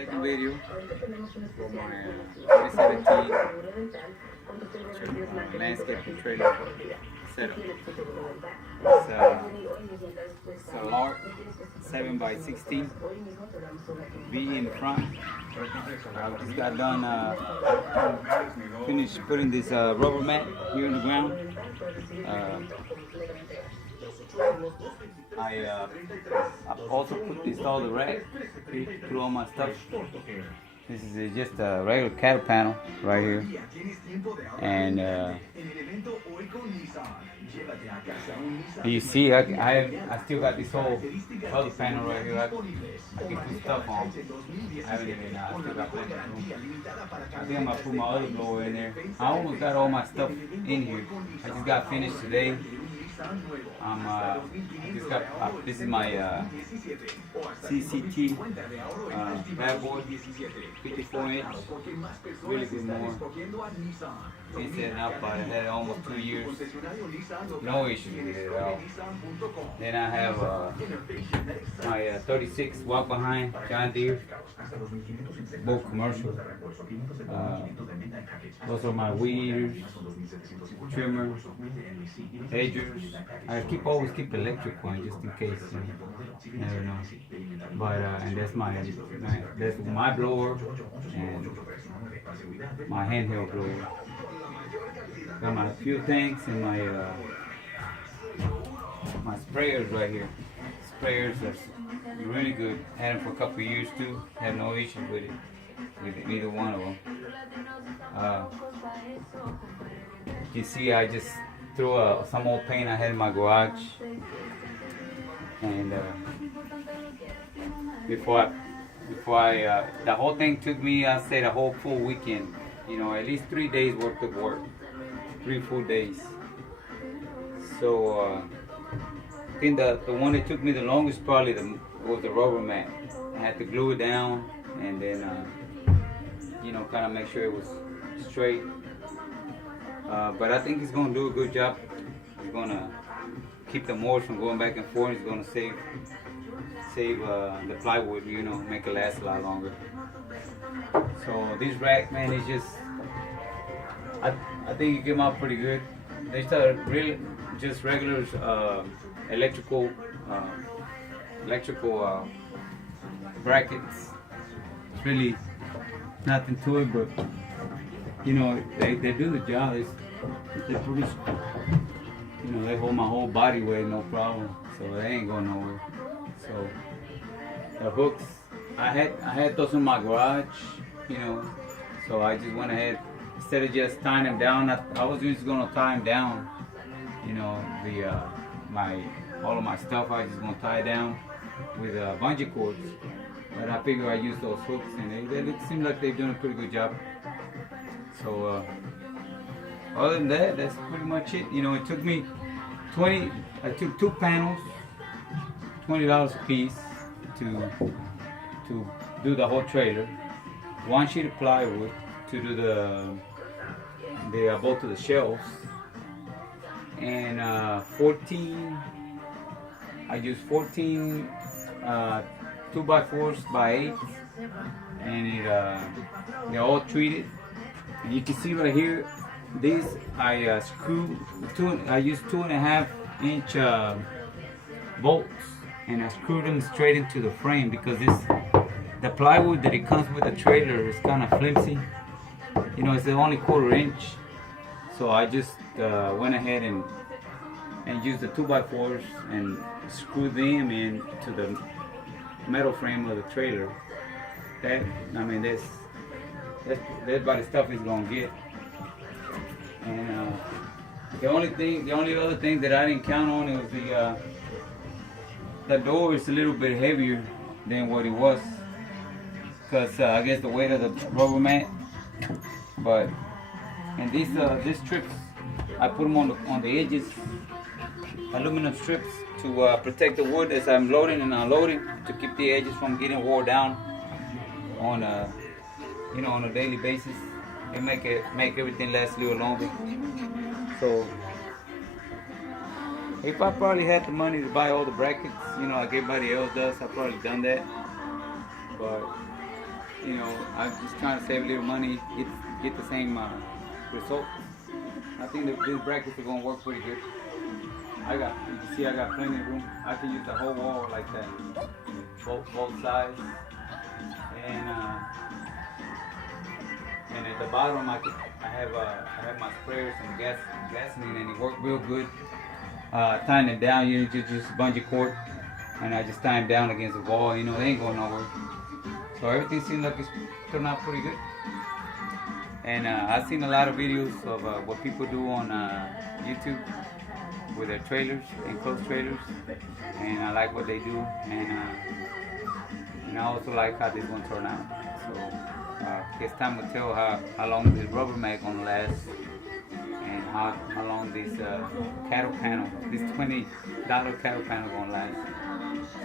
second video for my 2017 landscaping trailer setup. It's a lark 7 by 16 V in the front. I just got done finished putting this rubber mat here in the ground. I also installed the rack, put all my stuff. This is just a regular cattle panel right here, and you see I still got this whole other panel right here. I can put stuff on. I haven't even still got plenty of room. I think I'm gonna put my other blower in there. I almost got all my stuff in here. I just got finished today. This is my CCT bad boy, 54 inch, really good mower. Been setting up, I had it almost 2 years, no issues with it at all. Then I have my 36 walk behind John Deere, both commercial. Those are my weed eaters, trimmer, edgers. I always keep the electric one just in case, you never know. But and that's my blower and my handheld blower. Got my fuel tanks and my sprayers right here. Sprayers are really good. Had them for a couple of years too. Had no issues with it, with either one of them. You see, I just threw some old paint I had in my garage, and before I the whole thing took me, I say, the whole full weekend. You know, at least 3 days worth of work, 3 full days. So I think the one that took me the longest probably was the rubber mat. I had to glue it down and then you know, kind of make sure it was straight. But I think he's gonna do a good job. He's gonna keep the mowers from going back and forth. He's gonna save the plywood, you know, make it last a lot longer. So this rack, man, is just, I think it came out pretty good. They started really just regular electrical brackets. It's really nothing to it, but you know, they do the job. They produce, you know, they hold my whole body weight, no problem. So they ain't going nowhere. So the hooks, I had those in my garage, you know. So I just went ahead, instead of just tying them down, I was just gonna tie them down. You know, all of my stuff, I just gonna tie down with bungee cords. But I figure I use those hooks, and they seem like they're doing a pretty good job. So other than that, that's pretty much it. You know, it took me I took 2 panels, $20 a piece to do the whole trailer. 1 sheet of plywood to do both of the shelves, and 14. I used 14 2x4s by 8, and they're all treated. And you can see right here, these I I used 2.5 inch bolts, and I screwed them straight into the frame because the plywood that it comes with the trailer is kind of flimsy. You know, it's only 1/4 inch. So I just went ahead and used the 2x4s and screwed them into the metal frame of the trailer. That's about the stuff he's gonna get. And the only other thing that I didn't count on was the door is a little bit heavier than what it was, because I guess the weight of the rubber mat. But and these strips, I put them on the edges, aluminum strips, to protect the wood as I'm loading and unloading, to keep the edges from getting wore down on on a daily basis. It make everything last a little longer. So if I probably had the money to buy all the brackets, you know, like everybody else does, I've probably done that. But you know, I'm just trying to save a little money, get the same result. I think that these brackets are gonna work pretty good. You can see I got plenty of room. I can use the whole wall like that, both sides, and at the bottom I have my sprayers and gasoline, and it worked real good. Tying it down, you just bungee cord, and I just tie them down against the wall. You know, they ain't going nowhere. So everything seems like it's turned out pretty good. And I've seen a lot of videos of what people do on YouTube with their trailers, enclosed trailers, and I like what they do. And I also like how this one turned out. So I guess time will tell how long this rubber mat gonna last, and how long this cattle panel, this $20 cattle panel gonna last.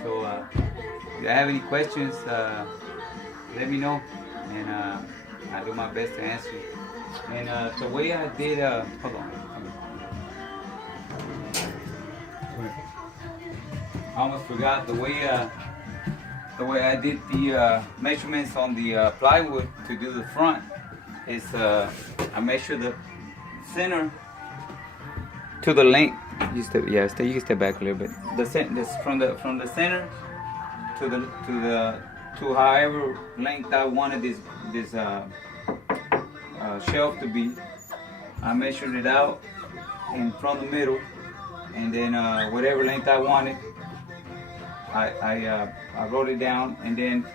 So if you have any questions, let me know, and I'll do my best to answer you. And the way I did, hold on. I almost forgot the way I did the measurements on the plywood to do the front is I measure the center to the length. You can step back a little bit. From the center to however length I wanted this shelf to be. I measured it out and from the middle, and then whatever length I wanted, I wrote it down, and then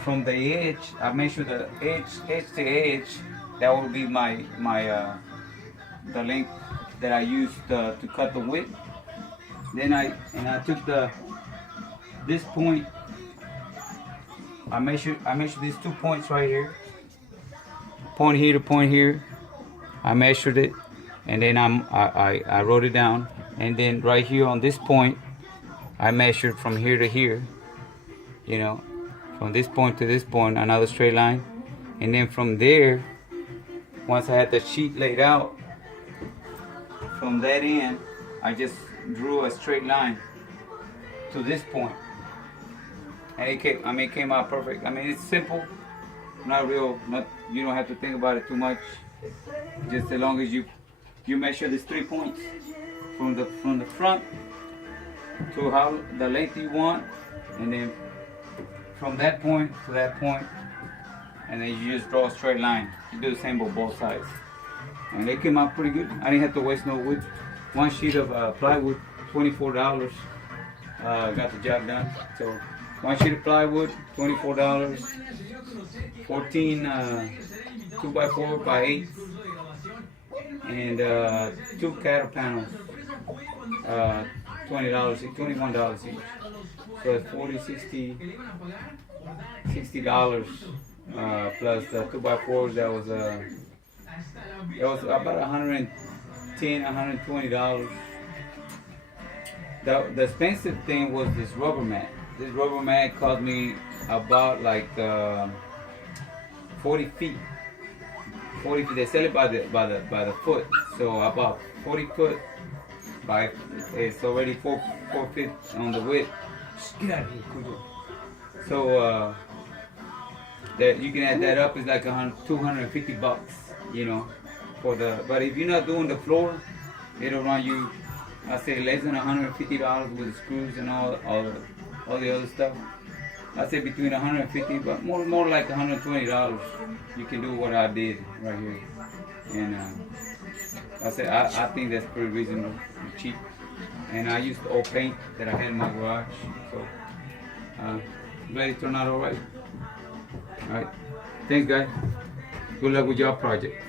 from the edge, I measured the edge to edge. That would be my the length that I used to cut the width. Then I took this point. I measured these 2 points right here. Point here to point here. I measured it, and then I wrote it down. And then right here on this point, I measured from here to here. You know, from this point to this point, another straight line. And then from there, once I had the sheet laid out, from that end, I just drew a straight line to this point. And it came out perfect. I mean, it's simple, you don't have to think about it too much. Just as long as you measure these 3 points from the front to how the length you want, and then from that point to that point, and then you just draw a straight line. You do the same with both sides, and they came out pretty good. I didn't have to waste no wood. One sheet of plywood, $24, got the job done. So one sheet of plywood, $24, 14 2x4 by 8, and 2 cattle panels, $20 each, $21 each. So it's $40, $60 plus the 2x4s. That was it was about $110, $120. The expensive thing was this rubber mat. This rubber mat cost me about like 40 feet. 40 feet. They sell it by the foot. So about 40 foot by, it's already 4 feet on the width. Get out of here, Cujo. So that you can add that up, is like $250, you know, for the. But if you're not doing the floor, it'll run you, I say, less than $150 with the screws and all the other stuff. I say between $150, but more like $120. You can do what I did right here, and I think that's pretty reasonable and cheap. And I used old paint that I had in my garage, so glad it turned out all right. All right, thanks guys. Good luck with your project.